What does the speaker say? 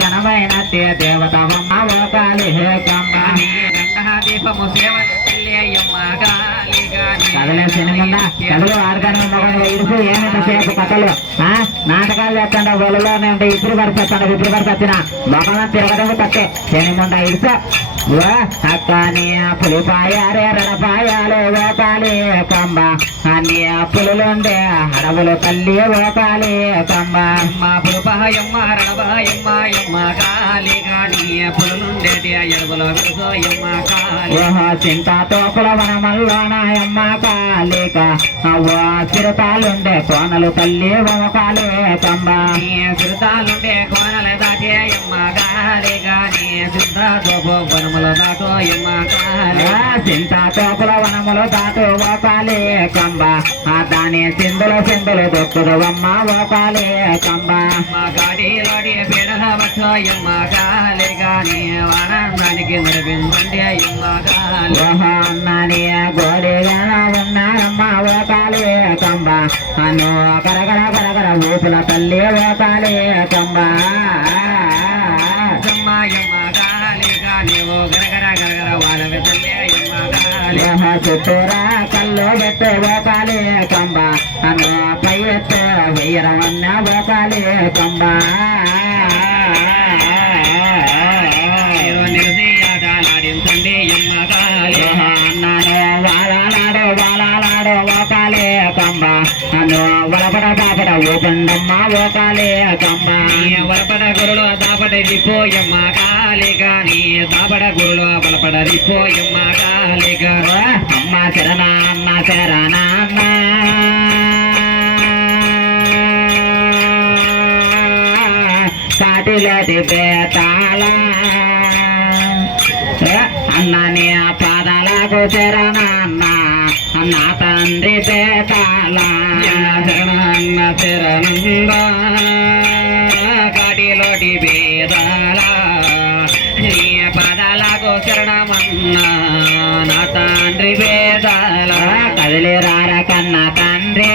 ఘనమైన దేవతమ్మ ఓ కాళీ కమ్మ దీపము సేవ కదలే సినిమా కదలు ఆడతాను ఇడుసు ఏమింతసేపు కథలు నాటకాలు చేస్తాడు బొలలోనే ఉంటే ఇప్పుడు పడితే ఇప్పుడు పడితే వచ్చిన మొక్కలను తిరగడం తప్పే సినిముండ ఇడుసు అక్కని పులిపాయారే రడపాయాలు ఓకాలి కంబ అన్ని పులులుండే అడవులు తల్లి ఓకాలి కంబ పులిపాయమ్మ రడపాయమ్మ యమ్మ కాళీ కాళీ పులులుండేటి అడవులు యమ్మ కాళీ చింత తోపుల వనమల్లోనాయమ్మ కాళీక అవ్వ చిరుతాలుండే కోనలు తల్లి ఓకాలి కంబ చిరుతాలుండే కోనలు దాటే యమ్మ కాళీ కాళీ సిద్ధ తోపు వనములు దాటో యమ్మ కాళీ చింత తోపుల వనములు దాటు ఓకాలి కంబ దాని సింధులు దొక్కుదవమ్మ ఓకాలి కంబ గాడిలోడి పీడల పట్టో యమ్మ కాళీ కాళీ వానందానికి నడిపిందండి యమ్మ కాళీ అన్నాని గోడిగా ఉన్నారమ్మ ఓకాలి కంబ అన్ను కరగర కరగర ఊపుల తల్లి ఓకాలి కంబ యమ్మ కాళీ కాళీ ఓ గరగర గరగర వాళ్ళ తల్లి యమ్మ కాళీ చుట్టూరా కళ్ళు పెట్టే ఓకాలి కంబ అన్ను పై ఎత్తే వెయ్యరమన్న ఓకాలి కంబ నిరసీయాటాలాడించండి యమ్మ కాళీ అన్నాను వాలాలాడు ఓకాలి కంబ అన్ను వలపడ బాపడ ఊపండమ్మ ఓకాలి కంబ వలపడ గురులు దాపడ రిపోయమ్మ కాళీ కాని దాపడ గురులు వలపడ రిపోయమ్మ కాళీ అమ్మ శరణా అమ్మ శరణా కాటిలోటి పేతాళ అన్నని పాదాలకు శరణన్న అన్న తండ్రి పేతాళ శరణ శరణంద కాటిలోటి పేదాల నీ పదాలకు శరణమన్నా నా తండ్రి పేదాల కదిలి రార కన్న తండ్రి